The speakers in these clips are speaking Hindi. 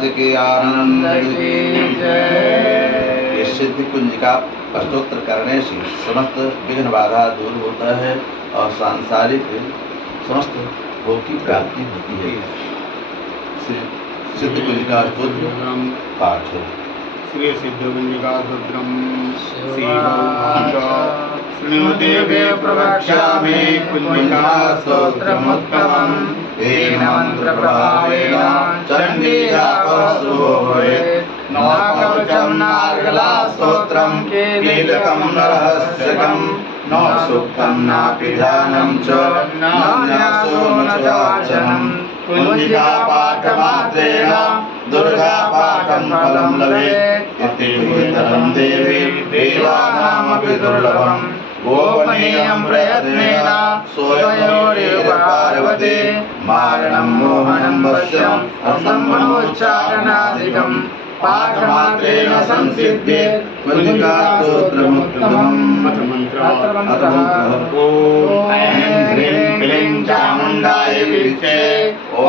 महाराज के आनंद की जय। इस सिद्धि कुंज का अष्टोत्तर करने से समस्त विघ्न बाधा दूर होता है और सांसारिक समस्त भोग की प्राप्ति होती है। सिद्ध कुंज का अष्टोत्तर पाठ है। श्री सिद्धकुंजिका सूत्रम श्रीमदेवे प्रवक्ष्यामि कुंजिका स्तोत्रमुत्तमम् येन मंत्र प्रभावेन चण्डी जापस्तुभवेत्। न कवचं नार्गला स्तोत्रं कीलकं न रहस्यकं न सूक्तं नापि ध्यानं च न न्यासो न च वाचनं। कुंजिका पाठमात्रेण दुर्गा पाठं फलं लभेत्। इति वितरं देवी देवानामपि दुर्लभम्। गोपनीयं प्रयत्नेन स्वयोरेव पार्वती मारणं मोहनं वश्यम् असम्मनोच्चारणादिकम् पाठमात्रेण संसिद्धे कुंजिका स्तोत्रमुत्तमम्। ॐ ह्रीं क्लीं चामुण्डायै विद्महे ॐ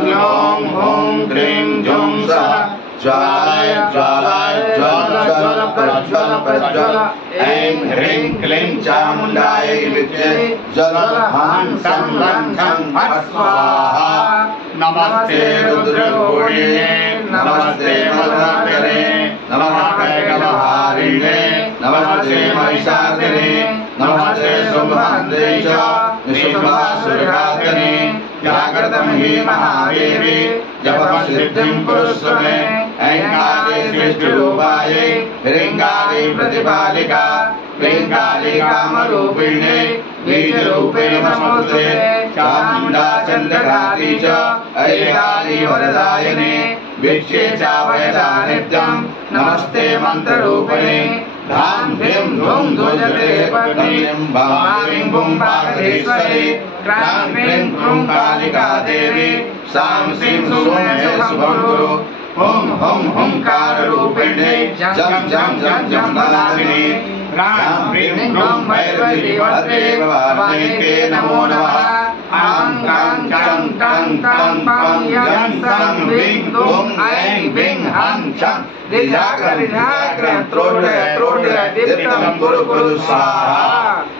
ग्लौं हौं ग्रीं जौं सः ज्वालाय ज्वालाय ज्वल ज्वल प्रज्वल प्रज्वल। ऐं ह्रीं क्लीं चामुण्डायै विद्महे जल हं सं लं छं फट् स्वाहा। नमस्ते रुद्रगुणिने नमस्ते मदनाकरे नमः कैकवहारिणे नमस्ते महिषासुरे नमस्ते शुम्भहन्त्रे च निशुम्भासुरघातने। जागृतं हि महादेवी जपसिद्धिं कुरुष्व मे। ऐङ्कारे सृष्टिरूपायै ह्रीङ्कारे प्रतिपालिका क्लीङ्कारे कामरूपिणे बीजरूपे नमोऽस्तुते। चामुण्डा चण्डघाती च ऐकाली वरदायिने भिक्षे चाभयदा नित्यं नमस्ते मन्त्ररूपिणे। धां धिं धूं धुजते पत्नीं भामिं बुं पाकधीश्वरी क्रां क्रीं क्रूं कालिका देवी सां सीं सुमे शुभं कुरु। हुं हुं हुंकाररूपिणे जं जं जं जं नादिनी ह्रां ह्रीं क्रूं भैरवी भद्रे भवानीके नमो नमः। आं कां चं टं टं पं यं सं ह्रीं क्रूं ऐं ह्रीं हं छं दिजाग्र त्रोड्य दीप्तं कुरु कुरु स्वाहा।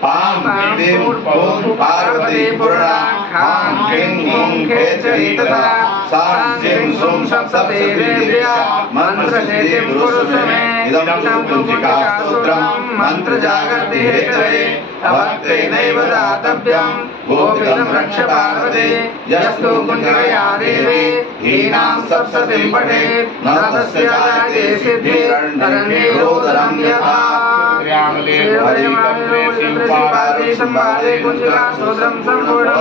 पां क्लीं पौं पार्वती पूर्णा खां क्लीं हुं खेचरी तथा सां सीं सुं सप्तते देव्या मंत्रसिद्धिं कुरुष्व मे। इदं कुंजिका स्तोत्रं मंत्र जागृति हेतवे अभक्तेनैव दातव्यं। गोपितं रक्ष पार्वती यस्तु कुंजिकया देवी हीनां सप्ततिं पठेत् न तस्य जायते सिद्धिरन्येरोदरं यथा। श्रीमद् संवादे कुंजिका स्तोत्रं सम्पूर्णम्।